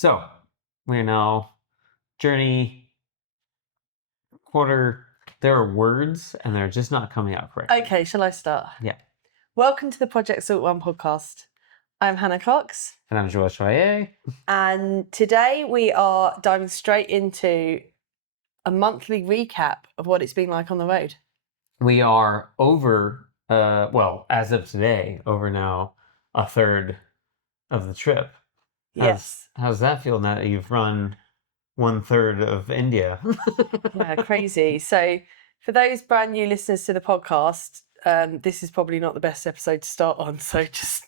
So we're now journey quarter. There are words and they're just not coming out correctly. Okay, shall I start? Yeah. Welcome to the Project Salt One podcast. I'm Hannah Cox. And I'm Joel Choyer. And today we are diving straight into a monthly recap of what it's been like on the road. We are over, as of today, over now a third of the trip. Yes. How's that feel now that you've run 1/3 of India? Yeah, crazy. So for those brand new listeners to the podcast, this is probably not the best episode to start on. So just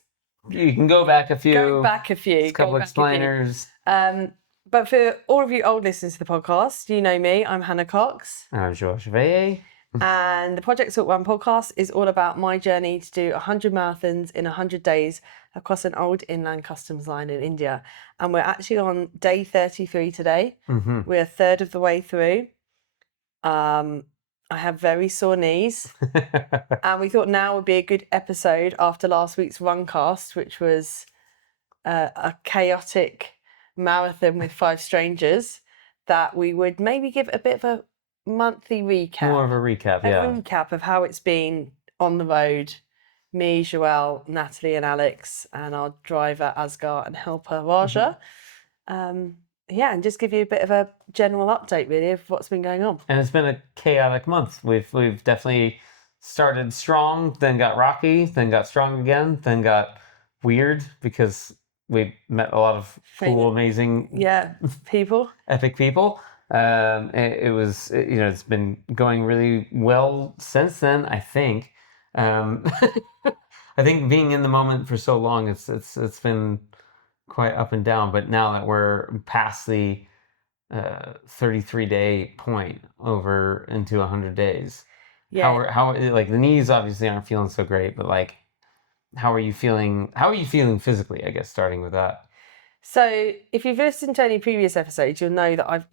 You can go back a few. go back a few. A couple explainers. But for all of you old listeners to the podcast, you know me. I'm Hannah Cox. And I'm Joel Choyer. And the Project Salt One podcast is all about my journey to do 100 marathons in 100 days across an old inland customs line in India. And we're actually on day 33 today. Mm-hmm. We're a third of the way through. I have very sore knees. And we thought now would be a good episode after last week's Runcast, which was a chaotic marathon with 5 strangers, that we would maybe give a bit of a monthly recap. More of a recap, A recap of how it's been on the road. Me, Joelle, Natalie and Alex, and our driver Asghar and helper Raja. And just give you a bit of a general update really of what's been going on. And it's been a chaotic month. We've definitely started strong, then got rocky, then got strong again, then got weird because we met a lot of cool, amazing, people, epic people. It's been going really well since then. I think. I think being in the moment for so long, it's been quite up and down. But now that we're past the 33-day point over into 100 days, how like the knees obviously aren't feeling so great, but like, how are you feeling? How are you feeling physically? I guess starting with that. So, if you've listened to any previous episodes, you'll know that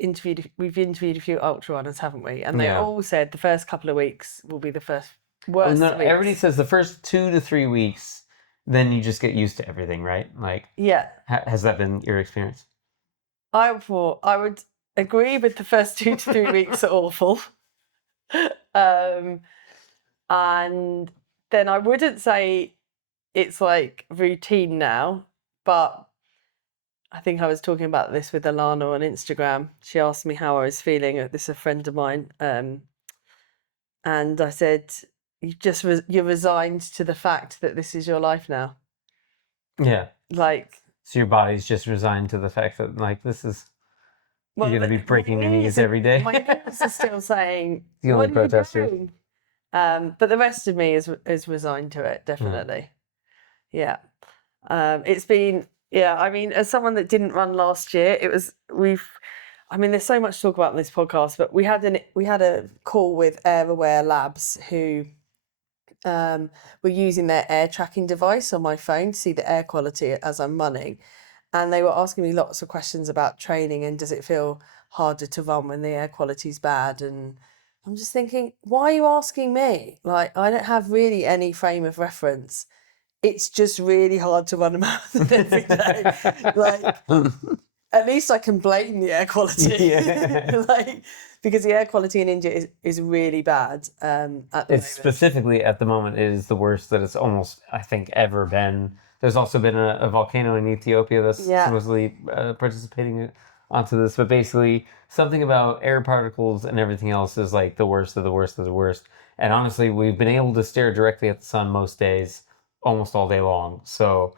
we've interviewed a few ultra runners, haven't we? And they all said the first couple of weeks will be the first worst weeks. Everybody says the first 2 to 3 weeks, then you just get used to everything, right? Like, has that been your experience? I would agree with the first 2 to 3 weeks are awful, and then I wouldn't say it's like routine now, but I think I was talking about this with Alana on Instagram. She asked me how I was feeling. This is a friend of mine. And I said, you're resigned to the fact that this is your life now. Yeah. Like. So your body's just resigned to the fact that like this is, you're going to be breaking your knees every day. My knees are still saying, the only protester. But the rest of me is resigned to it, definitely. Yeah. It's been... Yeah, I mean, as someone that didn't run last year, there's so much to talk about in this podcast, but we had a call with Air Aware Labs who were using their air tracking device on my phone to see the air quality as I'm running. And they were asking me lots of questions about training and does it feel harder to run when the air quality's bad? And I'm just thinking, why are you asking me? Like, I don't have really any frame of reference. It's just really hard to run a marathon every day. Like, at least I can blame the air quality. Because the air quality in India is really bad at the moment. Specifically at the moment is the worst that it's almost, I think, ever been. There's also been a volcano in Ethiopia that's supposedly participating onto this. But basically, something about air particles and everything else is like the worst of the worst of the worst. And honestly, we've been able to stare directly at the sun most days, almost all day long. So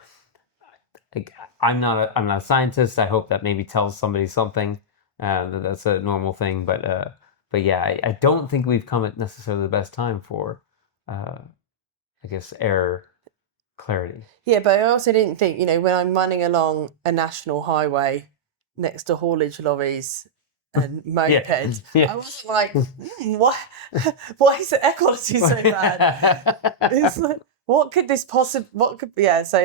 I'm not a scientist. I hope that maybe tells somebody something that's a normal thing. But yeah, I don't think we've come at necessarily the best time for air clarity. Yeah, but I also didn't think, when I'm running along a national highway next to haulage lorries and mopeds, I wasn't like, why is the air quality so bad? It's like, what could so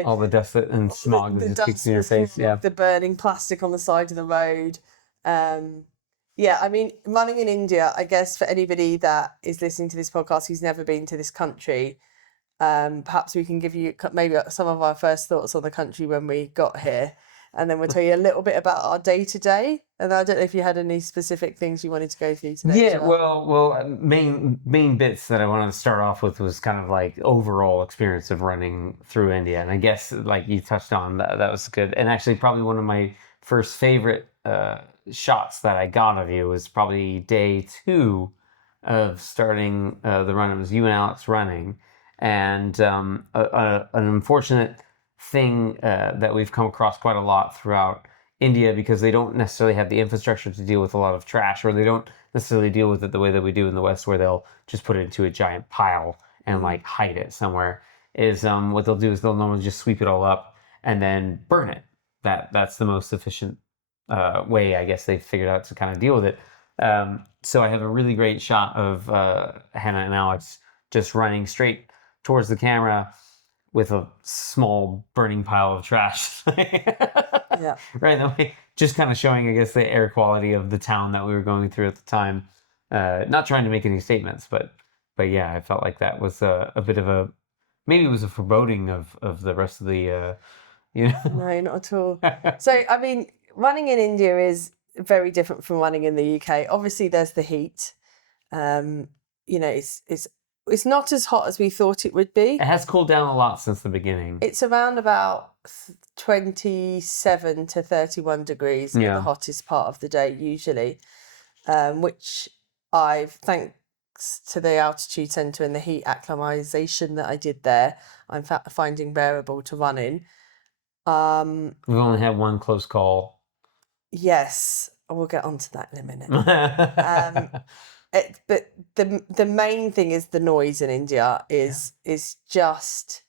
all the dust and smog that just kicks in your face, the burning plastic on the side of the road. I mean, running in India, I guess for anybody that is listening to this podcast who's never been to this country, perhaps we can give you maybe some of our first thoughts on the country when we got here. and then we'll tell you a little bit about our day-to-day. And I don't know if you had any specific things you wanted to go through today. Yeah, main bits that I wanted to start off with was kind of like overall experience of running through India, and I guess like you touched on that was good, and actually probably one of my first favorite shots that I got of you was probably day 2 of starting the run. It was you and Alex running, and an unfortunate thing that we've come across quite a lot throughout India, because they don't necessarily have the infrastructure to deal with a lot of trash, or they don't necessarily deal with it the way that we do in the West, where they'll just put it into a giant pile and like hide it somewhere. Is what they'll do is they'll normally just sweep it all up and then burn it. That's the most efficient way, I guess, they've figured out to kind of deal with it. So I have a really great shot of Hannah and Alex just running straight towards the camera with a small burning pile of trash. Yeah. Right. That way, just kind of showing, I guess, the air quality of the town that we were going through at the time. Not trying to make any statements, but yeah, I felt like that was a bit of a, maybe it was a foreboding of the rest of the, you know. No, not at all. So, I mean, running in India is very different from running in the UK. Obviously, there's the heat. You know, it's not as hot as we thought it would be. It has cooled down a lot since the beginning. It's around about 27 to 31 degrees in the hottest part of the day usually, which thanks to the altitude centre and the heat acclimatization that I did there, I'm finding bearable to run in. We've only had one close call. Yes, we'll get onto that in a minute. But the main thing is the noise in India is just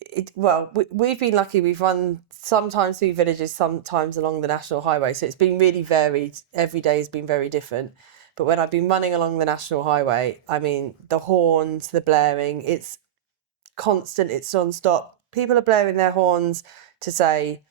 it. Well, we've been lucky. We've run sometimes through villages, sometimes along the national highway. So it's been really varied. Every day has been very different. But when I've been running along the national highway, I mean, the horns, the blaring, it's constant. It's non-stop. People are blaring their horns to say,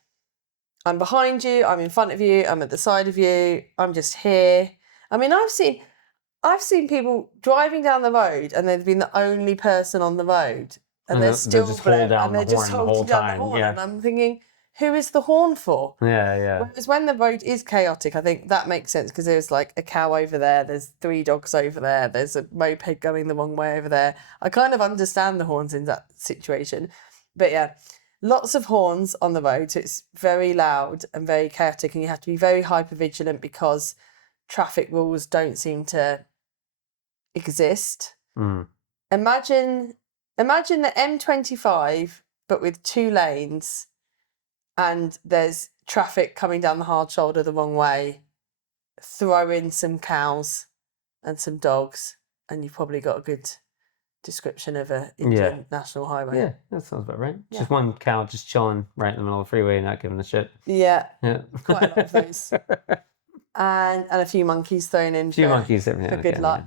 I'm behind you, I'm in front of you, I'm at the side of you, I'm just here. I mean, I've seen people driving down the road and they've been the only person on the road, and they're still just holding down the horn the whole time. And I'm thinking, who is the horn for? Yeah. Whereas when the road is chaotic, I think that makes sense, because there's like a cow over there, there's 3 dogs over there, there's a moped going the wrong way over there. I kind of understand the horns in that situation. But yeah, lots of horns on the road, so it's very loud and very chaotic, and you have to be very hyper vigilant because traffic rules don't seem to exist. Imagine the M25 but with 2 lanes, and there's traffic coming down the hard shoulder the wrong way. Throw in some cows and some dogs, and you've probably got a good description of a Indian national highway. Yeah, that sounds about right. Yeah. Just one cow just chilling right in the middle of the freeway, not giving a shit. Yeah. Quite a lot of those. And a few monkeys thrown in for good luck. Yeah.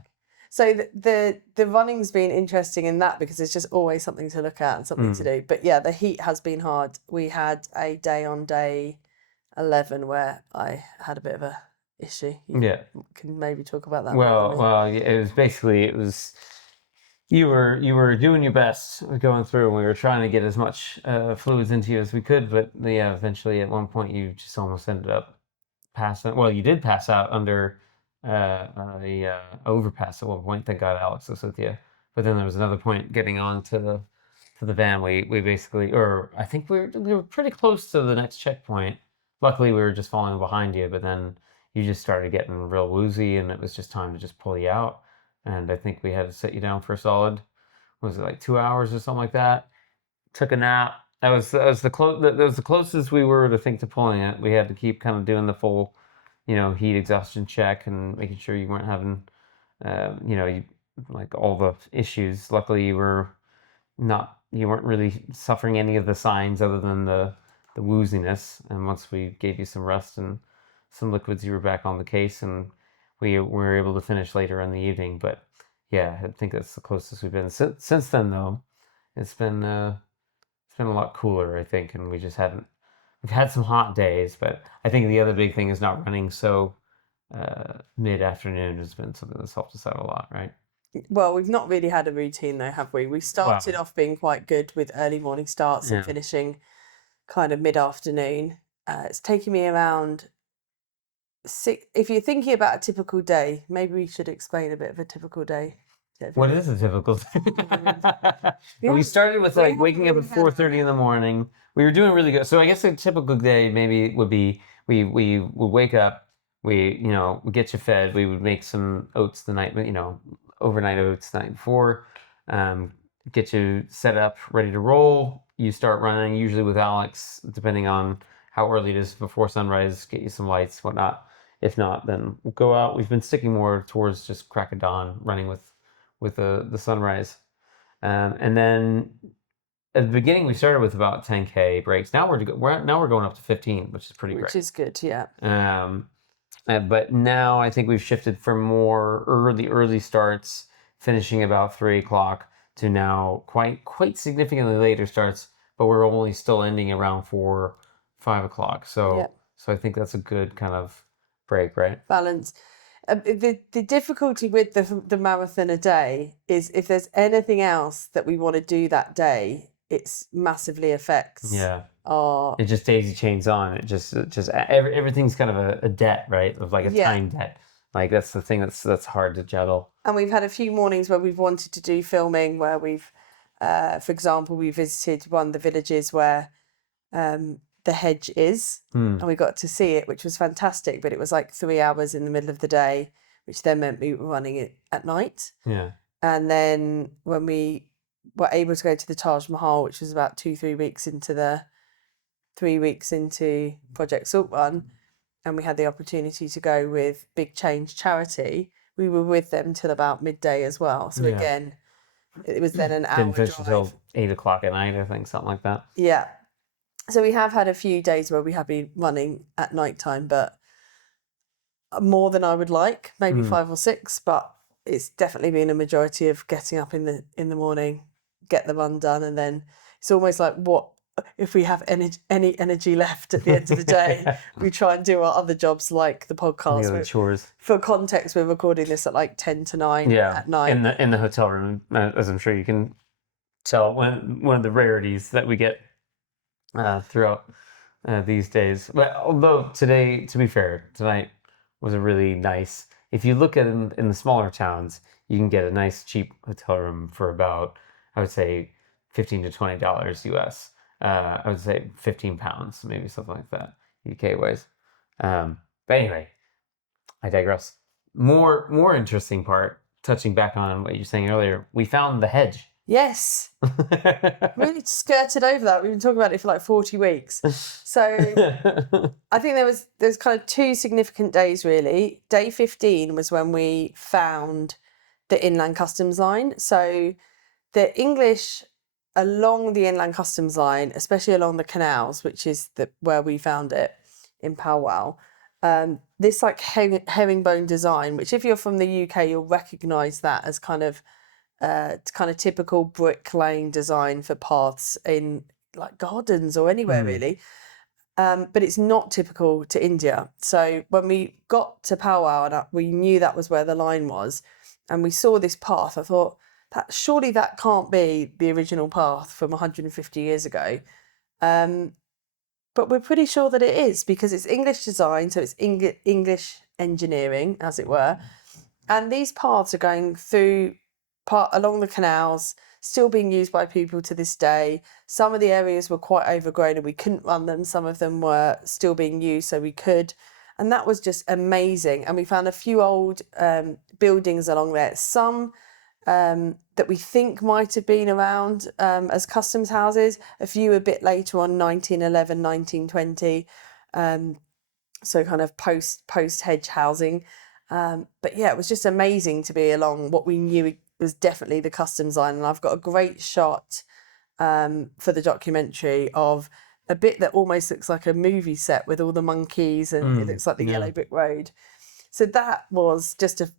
So the running's been interesting in that, because it's just always something to look at and something to do. But yeah, the heat has been hard. We had a day on day 11 where I had a bit of a issue. You can maybe talk about that. Well, it was basically, you were doing your best going through, and we were trying to get as much fluids into you as we could, but yeah, eventually at one point you just almost ended up passing. Well, you did pass out under a overpass at one point. Thank God Alex was with you. But then there was another point getting on to the van. We basically, or I think we were pretty close to the next checkpoint. Luckily, we were just falling behind you, but then you just started getting real woozy, and it was just time to just pull you out. And I think we had to sit you down for a solid, was it like 2 hours or something like that? Took a nap. That was the closest we were to pulling it. We had to keep kind of doing the full, heat exhaustion check and making sure you weren't having, like all the issues. Luckily, you weren't really suffering any of the signs other than the wooziness. And once we gave you some rest and some liquids, you were back on the case, and we were able to finish later in the evening. But yeah, I think that's the closest we've been. Since then, though, it's been a lot cooler, I think, and we've had some hot days, but I think the other big thing is not running so mid-afternoon has been something that's helped us out a lot, right? Well, we've not really had a routine though, have we? We started off being quite good with early morning starts and finishing kind of mid-afternoon. it's taking me around 6. If you're thinking about a typical day, maybe we should explain a bit of a typical day. What is a typical day? We started with like waking up at 4:30 in the morning. We were doing really good. So I guess a typical day maybe would be we would wake up, we get you fed. We would make some oats the night, overnight oats the night before. Get you set up, ready to roll. You start running, usually with Alex, depending on how early it is before sunrise. Get you some lights, whatnot. If not, then we'll go out. We've been sticking more towards just crack of dawn, running with the sunrise. And then at the beginning, we started with about 10K breaks. Now we're going up to 15, which is pretty great. Which is good, yeah. But now I think we've shifted from more early starts, finishing about 3 o'clock, to now quite significantly later starts. But we're only still ending around 4-5 o'clock. So I think that's a good kind of break, right? Balance. The difficulty with the marathon a day is if there's anything else that we want to do that day, it's massively affects. Yeah. It just daisy chains on. It just everything's kind of a debt, right? Of like a time debt. Like that's the thing that's hard to juggle. And we've had a few mornings where we've wanted to do filming where we've, for example, we visited one of the villages where the hedge is, and we got to see it, which was fantastic. But it was like 3 hours in the middle of the day, which then meant we were running it at night. Yeah. And then when we were able to go to the Taj Mahal, which was about 2-3 weeks into 3 weeks into Project Salt Run, and we had the opportunity to go with Big Change Charity, we were with them till about midday as well. So again, it was then an hour Didn't finish drive. until 8 o'clock at night, I think, something like that. Yeah. So we have had a few days where we have been running at night time, but more than I would like, maybe 5 or 6, but it's definitely been a majority of getting up in the morning, get the run done, and then it's almost like, what if we have any energy left at the end of the day? We try and do our other jobs like the podcast. The chores. For context, we're recording this at like 10 to 9 at night. In the hotel room, as I'm sure you can tell, one of the rarities that we get throughout these days. But although today, to be fair, tonight was a really nice. If you look at it in the smaller towns, you can get a nice cheap hotel room for about, I would say, $15 to $20 US. I would say 15 pounds, maybe something like that, UK wise. But anyway, I digress. More interesting part, touching back on what you were saying earlier, we found the hedge. Yes. Really skirted over that. We've been talking about it for like 40 weeks. So I think there's kind of 2 significant days really. Day 15 was when we found the inland customs line. So the English along the inland customs line, especially along the canals, which is where we found it in Powell, this like herringbone design, which if you're from the UK, you'll recognise that as kind of typical brick lane design for paths in like gardens or anywhere really. But it's not typical to India. So when we got to Powell and we knew that was where the line was, and we saw this path, I thought, surely that can't be the original path from 150 years ago. But we're pretty sure that it is, because it's English design, so it's English engineering, as it were. And these paths are going through along the canals, still being used by people to this day. Some of the areas were quite overgrown and we couldn't run them. Some of them were still being used, so we could. And that was just amazing. And we found a few old buildings along there. Some that we think might have been around as customs houses, a few a bit later on, 1911, 1920, so kind of post hedge housing. But yeah, it was just amazing to be along what we knew was definitely the customs line. And I've got a great shot for the documentary of a bit that almost looks like a movie set with all the monkeys, and it looks like the yellow brick road. So that was just a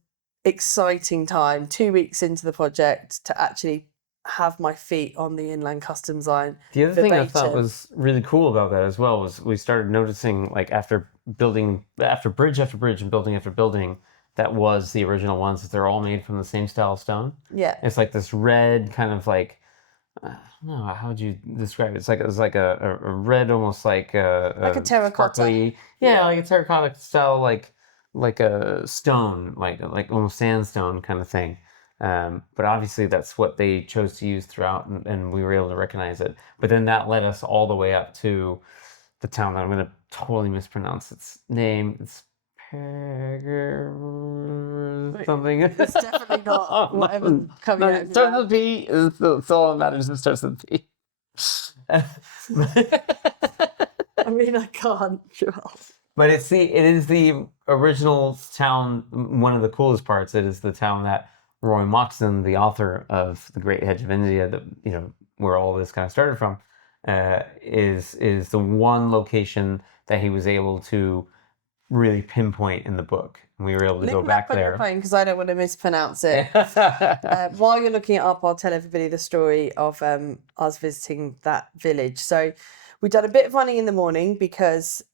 exciting time, 2 weeks into the project, to actually have my feet on the inland customs line. The other thing I thought was really cool about that as well was we started noticing, like, after bridge after bridge and building after building, that was the original ones, that they're all made from the same style of stone. Yeah. It's like this red kind of like No, how would you describe it? It's like a red, almost like Like a terracotta. sparkly, like a terracotta style, like a stone, like almost sandstone kind of thing. But obviously that's what they chose to use throughout, and we were able to recognize it. But then that led us all the way up to the town that I'm going to totally mispronounce its name. It's something. It's definitely not whatever coming out of It starts with P. It's all that matters. It starts with P. I mean, I can't. But it is the original town. One of the coolest parts. It is the town that Roy Moxham, the author of The Great Hedge of India, that where all this kind of started from, is the one location that he was able to really pinpoint in the book. And we were able to go back there. Because I don't want to mispronounce it. While you're looking it up, I'll tell everybody the story of us visiting that village. So we'd done a bit of running in the morning because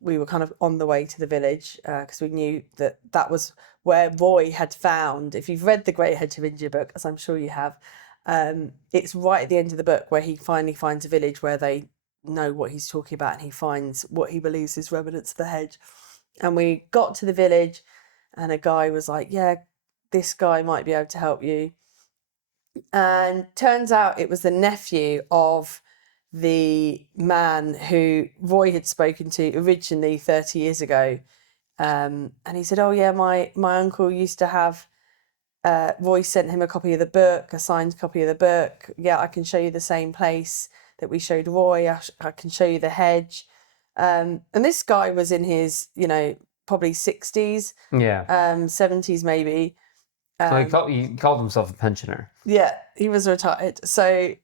we were kind of on the way to the village because we knew that was where Roy had found. If you've read the Great Hedge of India book, as I'm sure you have, it's right at the end of the book where he finally finds a village where they know what he's talking about, and he finds what he believes is remnants of the hedge. And we got to the village and a guy was like, yeah, this guy might be able to help you. And turns out it was the nephew of the man who Roy had spoken to originally 30 years ago. And he said, oh yeah, my uncle used to have, Roy sent him a copy of the book, a signed copy of the book. Yeah, I can show you the same place that we showed Roy. I can show you the hedge. And this guy was in his, probably 60s, 70s maybe. So he called himself a pensioner. Yeah, he was retired. So,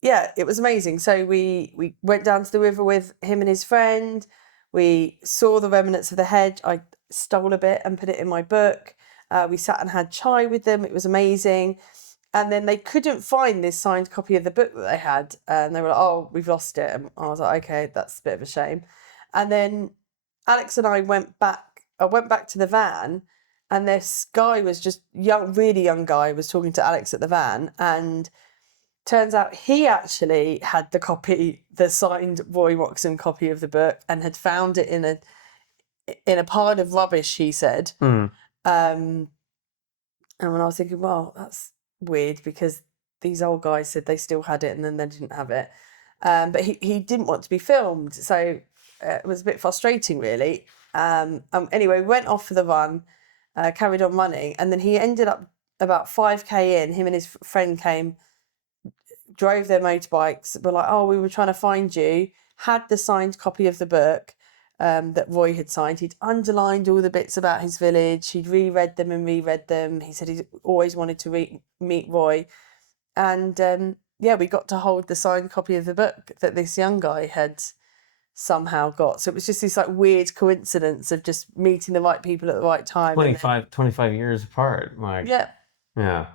yeah, it was amazing. So we went down to the river with him and his friend. We saw the remnants of the hedge. I stole a bit and put it in my book. We sat and had chai with them. It was amazing. And then they couldn't find this signed copy of the book that they had. And they were like, oh, we've lost it. And I was like, okay, that's a bit of a shame. And then Alex and I went back to the van, and this guy was just really young guy was talking to Alex at the van. And turns out he actually had the signed Roy Moxham copy of the book, and had found it in a pile of rubbish, he said. And when I was thinking, well, that's weird because these old guys said they still had it and then they didn't have it. But he didn't want to be filmed. So it was a bit frustrating, really. Anyway, we went off for the run, carried on running. And then he ended up about 5K in. Him and his friend drove their motorbikes. Were like, oh, we were trying to find you. Had the signed copy of the book that Roy had signed. He'd underlined all the bits about his village. He'd reread them. He said he always wanted to meet Roy. And we got to hold the signed copy of the book that this young guy had somehow got. So it was just this like weird coincidence of just meeting the right people at the right time. 25 years apart. Yeah.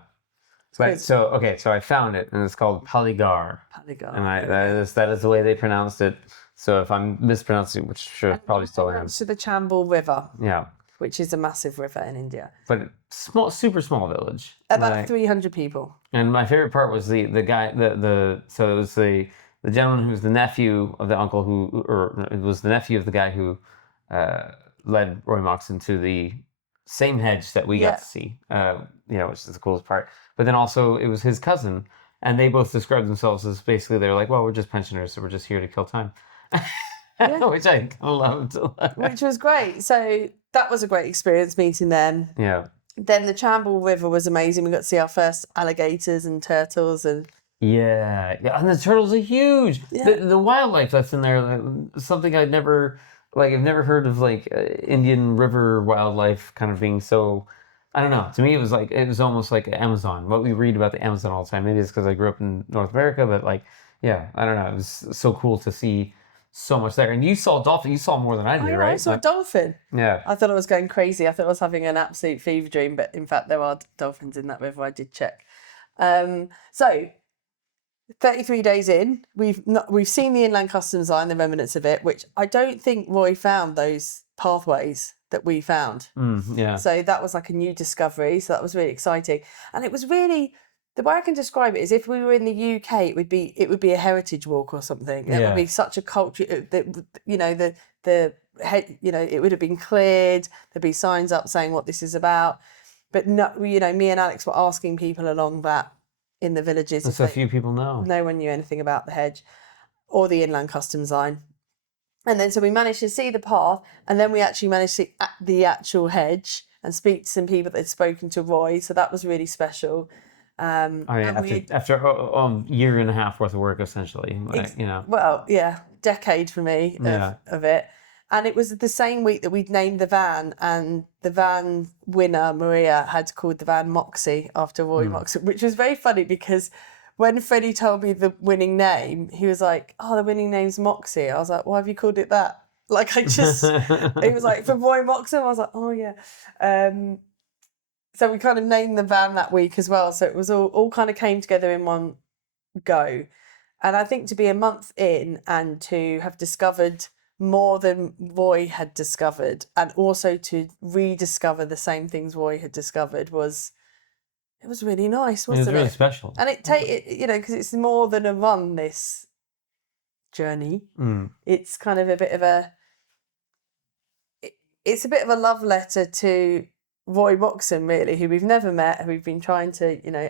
So I found it, and it's called Paligar. And that is the way they pronounced it. So if I'm mispronouncing it, which sure probably still am. To the Chambal River. Yeah. Which is a massive river in India. But super small village. About 300 people. And my favorite part was the guy, so it was the gentleman who was the nephew of the uncle it was the nephew of the guy who led Roy Moxham to the same hedge that we got to see, which is the coolest part. But then also it was his cousin, and they both described themselves as basically, they were like, well, we're just pensioners, so we're just here to kill time. Which I loved. Which was great. So that was a great experience meeting them. Yeah. Then the Chambal River was amazing. We got to see our first alligators and turtles and and the turtles are huge. Yeah. The wildlife that's in there, something I've never heard of, like Indian river wildlife kind of being so. I don't know. To me, it was almost like Amazon. What we read about the Amazon all the time. Maybe it's because I grew up in North America, but I don't know. It was so cool to see so much there. And you saw a dolphin. You saw more than I did, right? I saw a dolphin. Yeah. I thought I was going crazy. I thought I was having an absolute fever dream, but in fact, there are dolphins in that river. I did check. So 33 days in, we've seen the inland customs line, the remnants of it, which I don't think Roy found those pathways that we found. Yeah. So that was like a new discovery. So that was really exciting. And it was really the way I can describe it is if we were in the UK, it would be a heritage walk or something. It would be such a culture that, you know, the head, you know, it would have been cleared. There'd be signs up saying what this is about. But no, you know, me and Alex were asking people along that in the villages. And so few people know. No one knew anything about the hedge or the inland customs line. And then so we managed to see the path, and then we actually managed to see the actual hedge and speak to some people that had spoken to Roy. So that was really special. I mean, after a year and a half worth of work, essentially, like, you know. Well, yeah, decade for me of it. And it was the same week that we'd named the van, and the van winner, Maria, had called the van Moxie after Roy Moxham, which was very funny because when Freddie told me the winning name, he was like, "Oh, the winning name's Moxie." I was like, "Why have you called it that?" Like, he was like, "For Roy Moxham." I was like, "Oh, yeah." So we kind of named the van that week as well. So it was all kind of came together in one go. And I think to be a month in and to have discovered more than Roy had discovered, and also to rediscover the same things Roy had discovered, was really nice, wasn't it? It was really special. And you know, because it's more than a run, this journey. It's kind of a bit of it's a bit of a love letter to Roy Moxham, really, who we've never met, who we've been trying to, you know,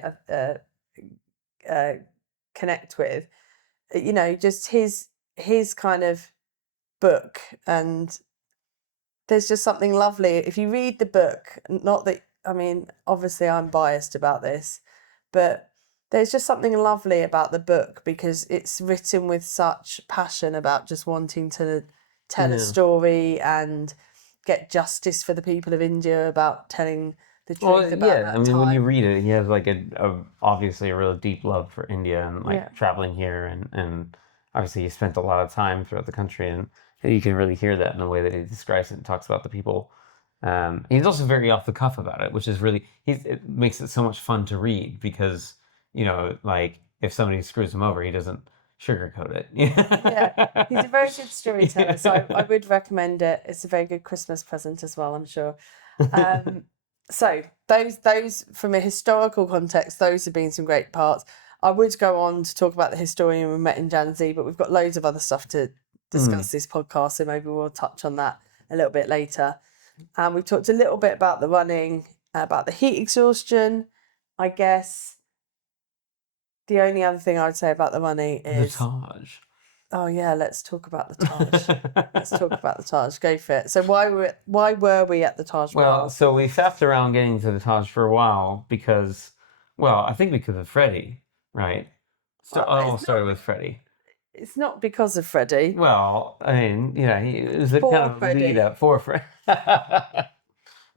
connect with. You know, just his kind of book, and there's just something lovely if you read the book. Not that, I mean, obviously I'm biased about this, but there's just something lovely about the book because it's written with such passion about just wanting to tell a story and get justice for the people of India, about telling the truth about that I mean, time. when you read it, he has like obviously a really deep love for India and like traveling here, and obviously he spent a lot of time throughout the country, and you can really hear that in the way that he describes it and talks about the people. He's also very off the cuff about it, which is really it makes it so much fun to read because, you know, like if somebody screws him over, he doesn't sugarcoat it. Yeah, he's a very good storyteller, so I would recommend it. It's a very good Christmas present as well, I'm sure. So those from a historical context, those have been some great parts. I would go on to talk about the historian we met in Janzi, but we've got loads of other stuff to discuss this podcast, so maybe we'll touch on that a little bit later. And we've talked a little bit about the running, about the heat exhaustion. I guess the only other thing I would say about the running is the Taj. Oh yeah, let's talk about the Taj. Let's talk about the Taj. Go for it. So why were we at the Taj Mahal? Well, so we faffed around getting to the Taj for a while because, well, I think because of Freddie, right? So it all started with Freddie. It's not because of Freddie. Well, I mean, yeah, it was a kind of lead up for Freddie. But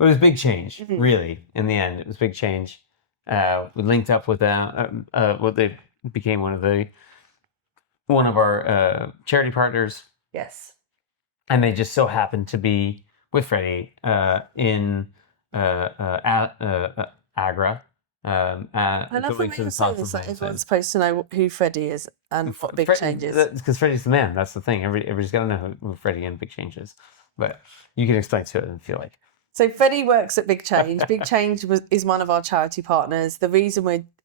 it was a big change, really. In the end, it was a big change. We linked up with them. What they became one of our charity partners. Yes. And they just so happened to be with Freddie in Agra. I love the way you're saying this. Like everyone's supposed to know who Freddie is and what Big Change is. Because Freddie's the man. That's the thing. Everybody's got to know who Freddie and Big Change is. But you can explain to it and feel like. So Freddie works at Big Change. Big Change is one of our charity partners.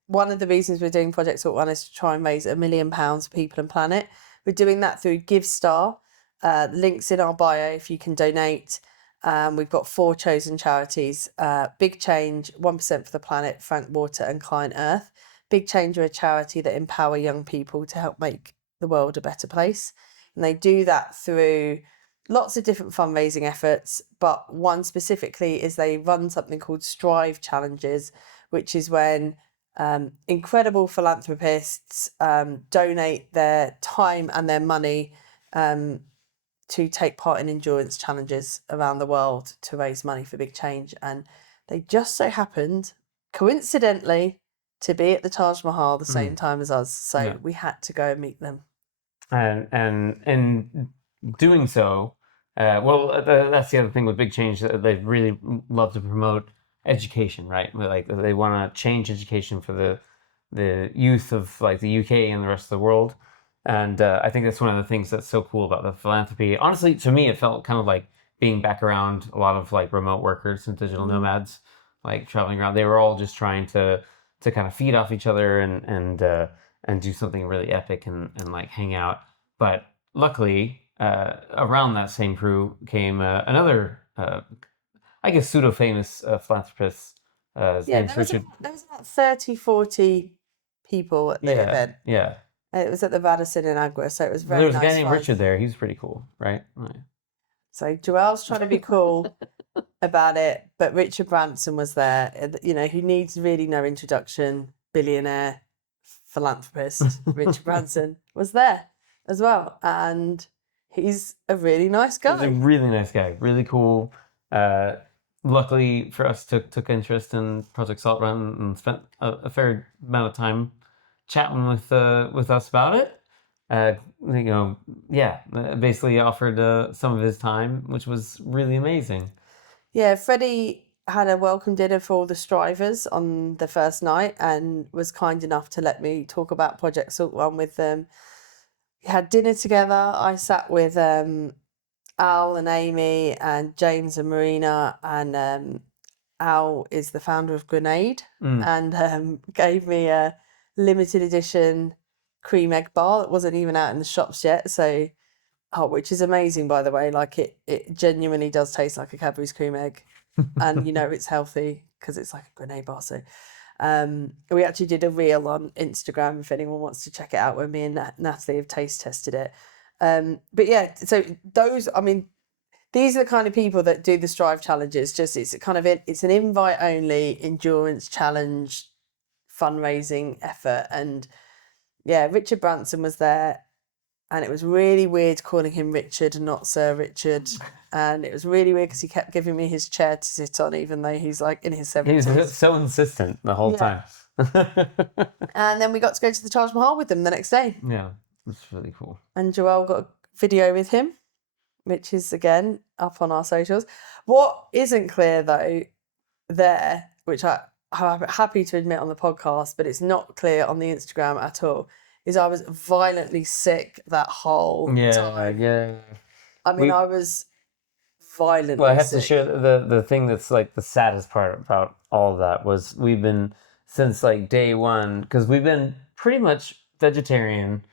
One of the reasons we're doing Project Salt One is to try and raise £1 million for people and planet. We're doing that through GiveStar. Links in our bio if you can donate. We've got 4 chosen charities: Big Change, 1% for the Planet, Frank Water, and ClientEarth. Big Change are a charity that empower young people to help make the world a better place, and they do that through lots of different fundraising efforts. But one specifically is they run something called Strive Challenges, which is when incredible philanthropists donate their time and their money to take part in endurance challenges around the world to raise money for Big Change. And they just so happened, coincidentally, to be at the Taj Mahal the same time as us. So we had to go and meet them. And in doing so, that's the other thing with Big Change. They really love to promote education, right? Like they want to change education for the youth of like the UK and the rest of the world. And I think that's one of the things that's so cool about the philanthropy. Honestly, to me, it felt kind of like being back around a lot of like remote workers and digital nomads, like traveling around. They were all just trying to to kind of feed off each other and do something really epic and like hang out. But luckily, around that same crew came another, I guess, pseudo famous philanthropist. His name's Richard. There was about 30, 40 people at the event. Yeah. It was at the Radisson in Agra, so it was very nice. There was a guy named Richard there. He was pretty cool, right? So Joelle's trying to be cool about it, but Richard Branson was there. You know, who needs really no introduction. Billionaire philanthropist Richard Branson was there as well, and he's a really nice guy. He's a really nice guy, really cool. Luckily for us, took interest in Project Salt Run and spent a fair amount of time chatting with us about it. You know, basically offered some of his time, which was really amazing. Yeah, Freddie had a welcome dinner for all the strivers on the first night and was kind enough to let me talk about Project Salt Run with them. We had dinner together. I sat with Al and Amy and James and Marina, and Al is the founder of Grenade and gave me a limited edition cream egg bar that wasn't even out in the shops yet. So, which is amazing, by the way. Like it genuinely does taste like a Cadbury's cream egg, and you know it's healthy because it's like a Grenade bar. So, we actually did a reel on Instagram if anyone wants to check it out, where me and Natalie have taste tested it. But yeah, so those, I mean, these are the kind of people that do the Strive challenges. It's an invite only endurance challenge fundraising effort. And yeah, Richard Branson was there, and it was really weird calling him Richard and not Sir Richard. And it was really weird because he kept giving me his chair to sit on, even though he's like in his 70s. He was so insistent the whole time. And then we got to go to the Taj Mahal with them the next day. Yeah, that's really cool. And Joelle got a video with him, which is, again, up on our socials. What isn't clear, though, there, which I'm happy to admit on the podcast, but it's not clear on the Instagram at all, is I was violently sick that whole time. Yeah. I mean, I was violently sick. Well, I have to share the thing that's like the saddest part about all of that was we've been, since like day one, because we've been pretty much vegetarian,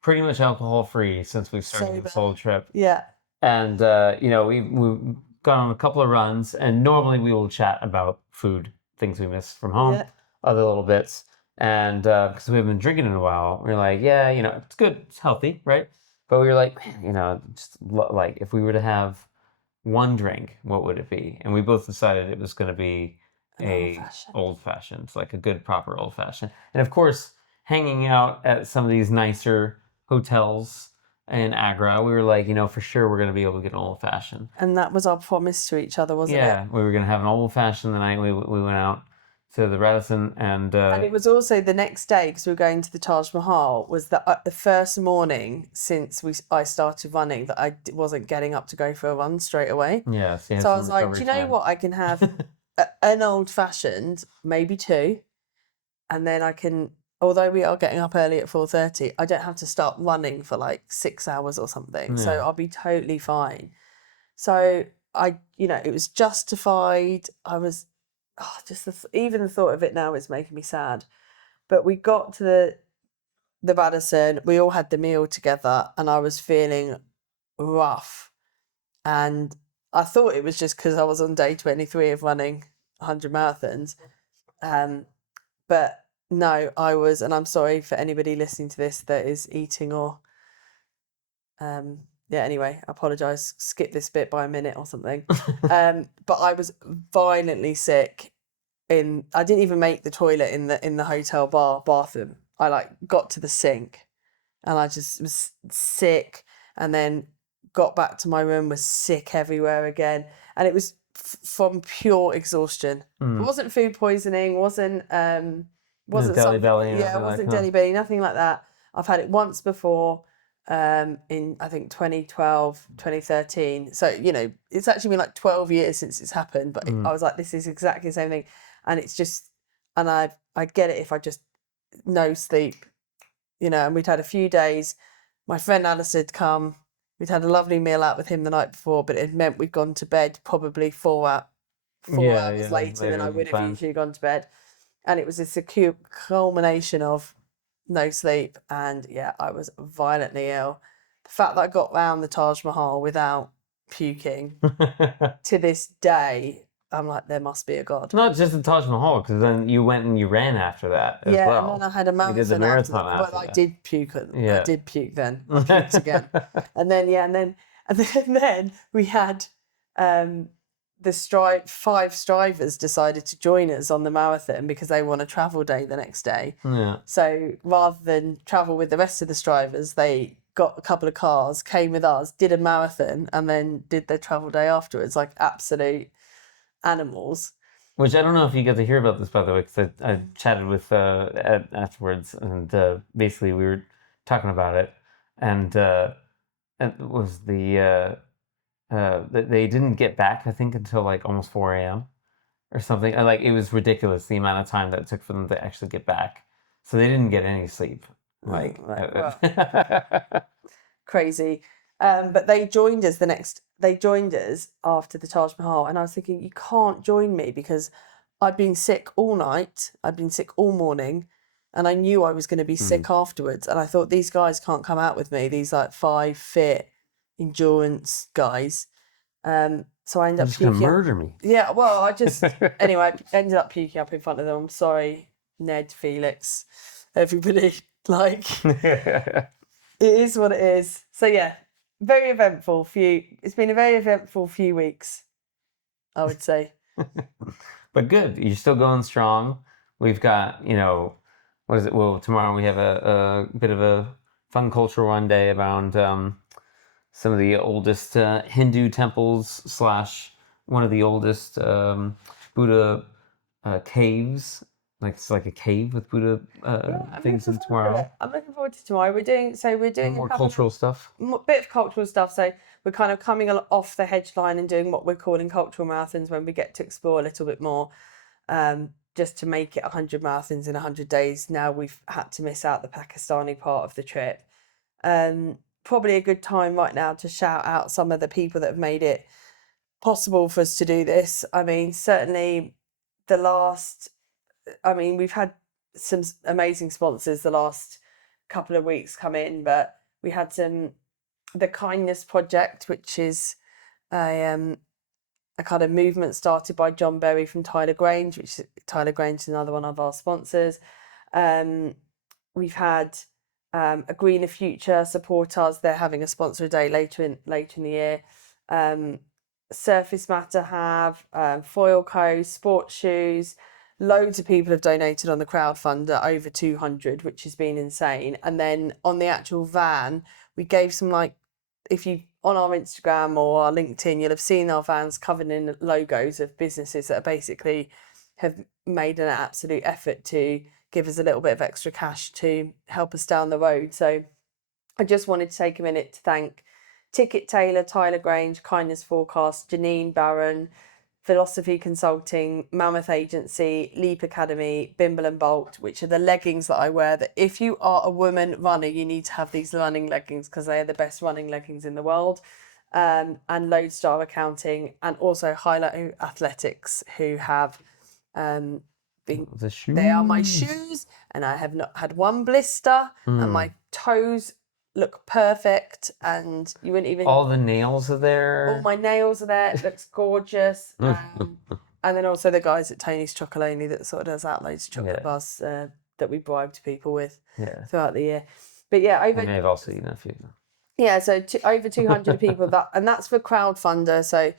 pretty much alcohol free since we started this whole trip. Yeah. And, you know, we've gone on a couple of runs, and normally we will chat about food, things we miss from home, other little bits. And because we haven't been drinking in a while, we were like, yeah, you know, it's good, it's healthy, right? But we were like, man, you know, just like if we were to have one drink, what would it be? And we both decided it was going to be old fashioned, like a good proper old fashioned. And of course, hanging out at some of these nicer hotels in Agra, we were like, you know, for sure we're going to be able to get an old fashioned. And that was our promise to each other, wasn't it? Yeah, we were going to have an old fashioned the night we went out to the Radisson, and it was also the next day, because we were going to the Taj Mahal, was the first morning since I started running that I wasn't getting up to go for a run straight away. Yeah, so I was like, do you know what? I can have an old fashioned, maybe two, and then I can, although we are getting up early at 4:30, I don't have to start running for like 6 hours or something. Yeah. So I'll be totally fine. So it was justified. I was, even the thought of it now is making me sad. But we got to the Radisson, we all had the meal together, and I was feeling rough. And I thought it was just because I was on day 23 of running 100 marathons. But no, I was, and I'm sorry for anybody listening to this that is eating or, anyway, I apologise, skip this bit by a minute or something. But I was violently sick. I didn't even make the toilet in the hotel bathroom. I got to the sink, and I just was sick, and then got back to my room, was sick everywhere again, and it was from pure exhaustion. It wasn't food poisoning, wasn't Delhi belly. Yeah, it wasn't Delhi belly, nothing like that. I've had it once before, in I think 2012, 2013. So, you know, it's actually been like 12 years since it's happened, but I was like, this is exactly the same thing. And it's just, and I get it if I just no sleep, you know. And we'd had a few days. My friend Alice had come. We'd had a lovely meal out with him the night before, but it meant we'd gone to bed probably 4 hours later than I would have usually gone to bed. And it was this culmination of no sleep. And yeah, I was violently ill. The fact that I got round the Taj Mahal without puking to this day, I'm like, there must be a God. Not just the Taj Mahal, because then you went and you ran after that as well. Yeah, and then I had a marathon. You did the marathon after Well, that. I did puke. I did puke then. I puked again. And then we had the 5 strivers decided to join us on the marathon because they won a travel day the next day. Yeah. So rather than travel with the rest of the strivers, they got a couple of cars, came with us, did a marathon, and then did their travel day afterwards, like absolute animals. Which I don't know if you got to hear about this, by the way, because I chatted with Ed afterwards, and basically we were talking about it, and it was they didn't get back, I think, until like almost 4 a.m. or something. Like, it was ridiculous the amount of time that it took for them to actually get back. So they didn't get any sleep. Like, crazy. But they joined us after the Taj Mahal, and I was thinking, you can't join me because I'd been sick all night, I'd been sick all morning, and I knew I was going to be sick afterwards. And I thought, these guys can't come out with me, these like 5 fit endurance guys. So I ended up puking. Gonna murder me. Yeah, well, anyway, I ended up puking up in front of them. I'm sorry, Ned, Felix, everybody. Like, it is what it is. So yeah, very eventful it's been a very eventful few weeks, I would say. But good, you're still going strong. We've got, what is it? Well, tomorrow we have a bit of a fun cultural one day around some of the oldest Hindu temples / one of the oldest Buddha caves. Like, it's like a cave with Buddha things in tomorrow. I'm looking forward to tomorrow. We're doing more cultural stuff. Bit of cultural stuff. So we're kind of coming off the hedge line and doing what we're calling cultural marathons when we get to explore a little bit more. Just to make it 100 marathons in 100 days. Now we've had to miss out the Pakistani part of the trip. Probably a good time right now to shout out some of the people that have made it possible for us to do this. I mean, certainly we've had some amazing sponsors the last couple of weeks come in, but we had the Kindness Project, which is a kind of movement started by John Berry from Tyler Grange, Tyler Grange is another one of our sponsors. We've had A Greener Future support us. They're having a sponsor day later in the year. Surface Matter have Foil Co, Sports Shoes. Loads of people have donated on the crowdfunder, over 200, which has been insane. And then on the actual van, we gave some, like, if you on our Instagram or our LinkedIn, you'll have seen our vans covered in logos of businesses that basically have made an absolute effort to give us a little bit of extra cash to help us down the road. So I just wanted to take a minute to thank Ticket Taylor, Tyler Grange, Kindness Forecast, Janine Barron, Philosophy Consulting, Mammoth Agency, Leap Academy, Bimble and Bolt, which are the leggings that I wear. That if you are a woman runner, you need to have these running leggings because they are the best running leggings in the world. And Lodestar Accounting, and also Hilo Athletics, who have they are my shoes, and I have not had one blister, and my toes look perfect, and you wouldn't even... All the nails are there. All my nails are there. It looks gorgeous. And then also the guys at Tony's Chocolonely that sort of does out loads of chocolate bars that we bribed people with throughout the year. But yeah, over... I may have also eaten a few. Yeah, so over 200 people, and that's for crowdfunder. So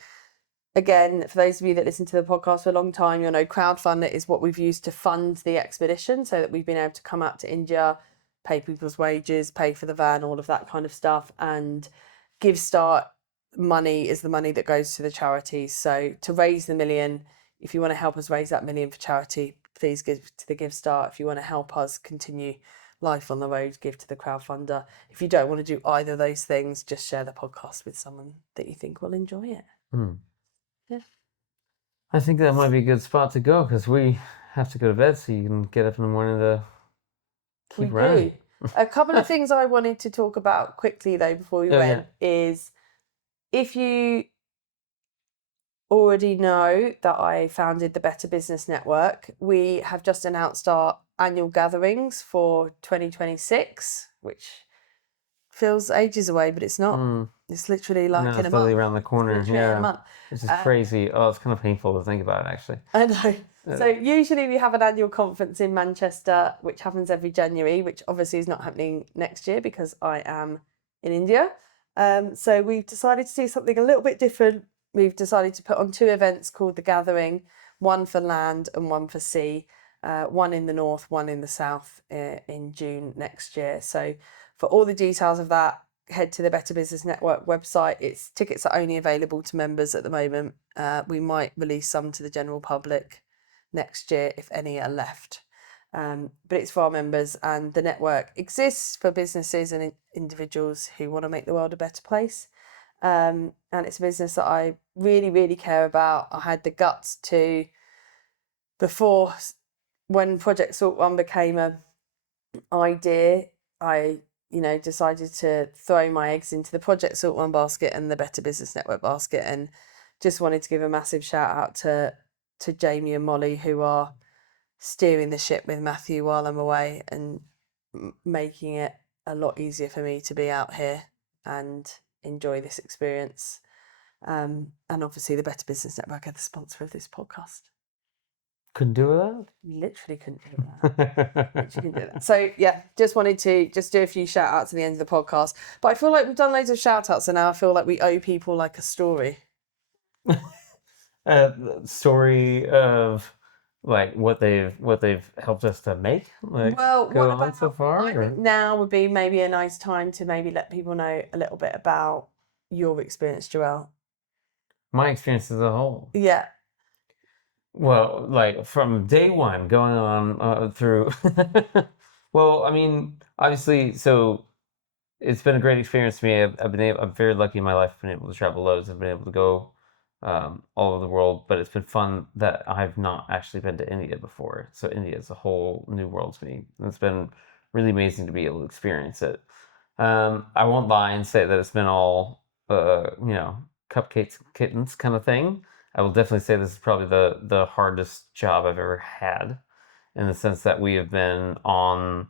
again, for those of you that listen to the podcast for a long time, you'll know crowdfunder is what we've used to fund the expedition, so that we've been able to come out to India, pay people's wages, pay for the van, all of that kind of stuff. And GiveStart money is the money that goes to the charities. So to raise the $1 million, if you want to help us raise that $1 million for charity, please give to the GiveStart. If you want to help us continue life on the road, give to the crowdfunder. If you don't want to do either of those things, just share the podcast with someone that you think will enjoy it. Yeah. I think that might be a good spot to go, because we have to go to bed so you can get up in the morning to keep running. A couple of things I wanted to talk about quickly though before we went is, if you already know that I founded the Better Business Network, we have just announced our annual gatherings for 2026, which feels ages away, but it's not. It's literally like in a month. Literally around the corner. It's literally in a month. Which is crazy. Oh, it's kind of painful to think about, actually. I know. So usually we have an annual conference in Manchester, which happens every January, which obviously is not happening next year because I am in India. So we've decided to do something a little bit different. We've decided to put on 2 events called The Gathering, one for land and one for sea, one in the north, one in the south in June next year. So for all the details of that, head to the Better Business Network website. Tickets are only available to members at the moment. We might release some to the general public next year if any are left. But it's for our members, and the network exists for businesses and individuals who want to make the world a better place. And it's a business that I really, really care about. I had the guts to, before, when Project Salt One became an idea, I decided to throw my eggs into the Project Salt One basket and the Better Business Network basket, and just wanted to give a massive shout out to Jamie and Molly, who are steering the ship with Matthew while I'm away and making it a lot easier for me to be out here and enjoy this experience. And obviously the Better Business Network are the sponsor of this podcast. Couldn't do that? Literally couldn't do that. Literally couldn't do that. So yeah, just wanted to do a few shout outs at the end of the podcast. But I feel like we've done loads of shout outs, and now I feel like we owe people like a story. Story of like what they've helped us to make, like, well, go on so far. I think now would be maybe a nice time to maybe let people know a little bit about your experience, Joelle. My experience as a whole. Yeah. Well, like from day one, going on through. Well, I mean, obviously, so it's been a great experience to me. I'm very lucky in my life. I've been able to travel loads. I've been able to go all over the world, but it's been fun that I've not actually been to India before. So India is a whole new world to me. And it's been really amazing to be able to experience it. I won't lie and say that it's been all, cupcakes and kittens kind of thing. I will definitely say this is probably the hardest job I've ever had, in the sense that we have been on,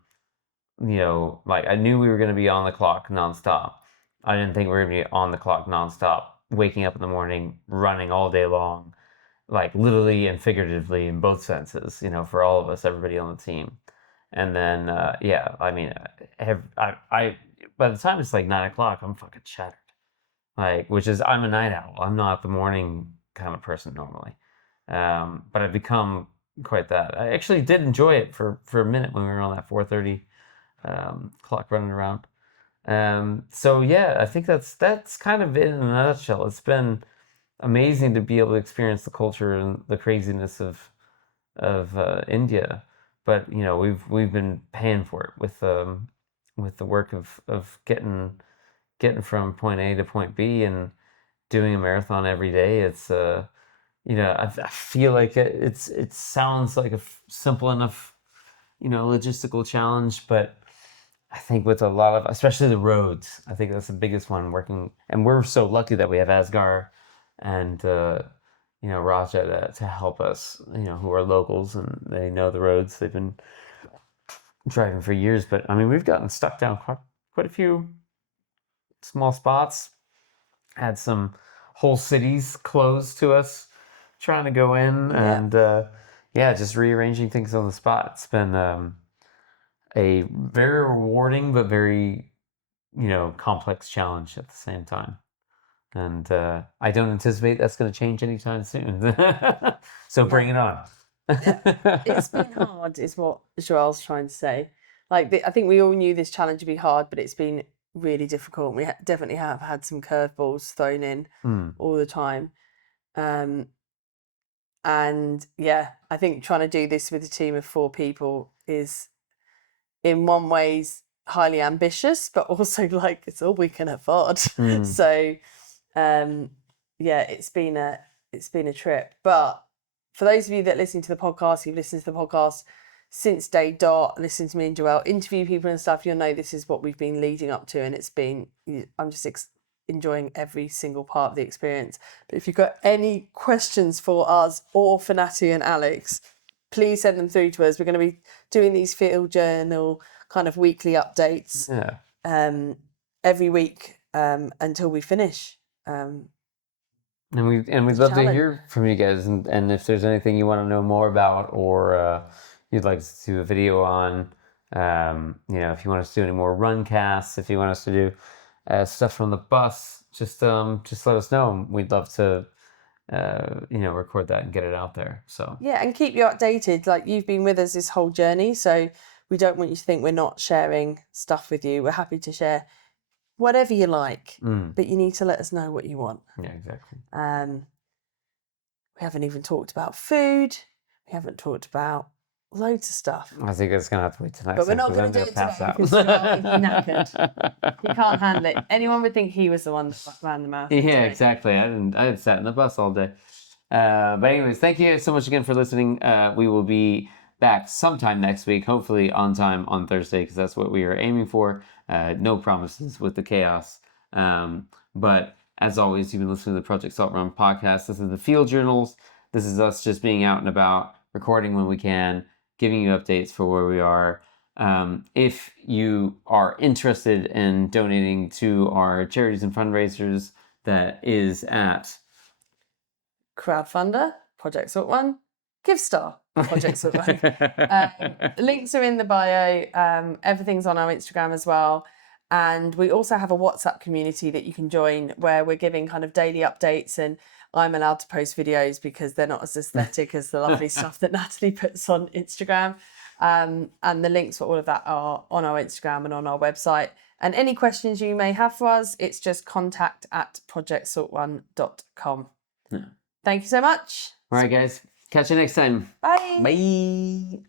like I knew we were going to be on the clock nonstop. I didn't think we were going to be on the clock nonstop, waking up in the morning, running all day long, like literally and figuratively in both senses, for all of us, everybody on the team. And then, I mean, I by the time it's like 9 o'clock, I'm fucking shattered. Like, which is, I'm a night owl. I'm not the morning kind of person normally. But I've become quite that. I actually did enjoy it for a minute when we were on that 4:30 clock running around. So yeah, I think that's kind of it in a nutshell. It's been amazing to be able to experience the culture and the craziness of India, but we've been paying for it with the work of getting from point A to point B and doing a marathon every day. It's I feel like it sounds like a simple enough logistical challenge, but I think with a lot of, especially the roads, I think that's the biggest one working. And we're so lucky that we have Asgar and, Raja to help us, who are locals and they know the roads. They've been driving for years. But I mean, we've gotten stuck down quite a few small spots, had some whole cities closed to us trying to go in. Yeah. And just rearranging things on the spot. It's been a very rewarding but very complex challenge at the same time, and I don't anticipate that's going to change anytime soon. So bring it on. It's been hard is what Joelle's trying to say. Like, I think we all knew this challenge would be hard, but it's been really difficult. We definitely have had some curveballs thrown in all the time. And yeah, I think trying to do this with a team of 4 people is, in one ways, highly ambitious, but also like it's all we can afford. So, it's been a trip. But for those of you that listen to the podcast, you've listened to the podcast since day dot, listen to me and Joelle interview people and stuff, you'll know this is what we've been leading up to, and it's enjoying every single part of the experience. But if you've got any questions for us or for Natty and Alex, please send them through to us. We're going to be doing these field journal kind of weekly updates every week until we finish. And we'd love to hear from you guys, and if there's anything you want to know more about, or you'd like us to do a video on, if you want us to do any more run casts, if you want us to do stuff from the bus, just let us know. We'd love to record that and get it out there. So yeah, and keep you updated. Like, you've been with us this whole journey, so we don't want you to think we're not sharing stuff with you. We're happy to share whatever you like, but you need to let us know what you want. Yeah, exactly. We haven't even talked about food. We haven't talked about loads of stuff. I think it's going to have to wait tonight. But we're not going to do it today because Scott is knackered. He can't handle it. Anyone would think he was the one that ran the marathon. Yeah, today. Exactly. I didn't sat in the bus all day. But anyways, thank you so much again for listening. We will be back sometime next week, hopefully on time on Thursday, because that's what we are aiming for. No promises with the chaos. But as always, you've been listening to the Project Salt Run podcast. This is the Field Journals. This is us just being out and about, recording when we can, giving you updates for where we are. If you are interested in donating to our charities and fundraisers, that is at Crowdfunder, Project Salt Run, GiveStar, Project Salt Run. Links are in the bio. Everything's on our Instagram as well. And we also have a WhatsApp community that you can join, where we're giving kind of daily updates, and I'm allowed to post videos because they're not as aesthetic as the lovely stuff that Natalie puts on Instagram. And the links for all of that are on our Instagram and on our website. And any questions you may have for us, it's just contact@projectsaltrun.com. Thank you so much. All right, guys. Catch you next time. Bye. Bye.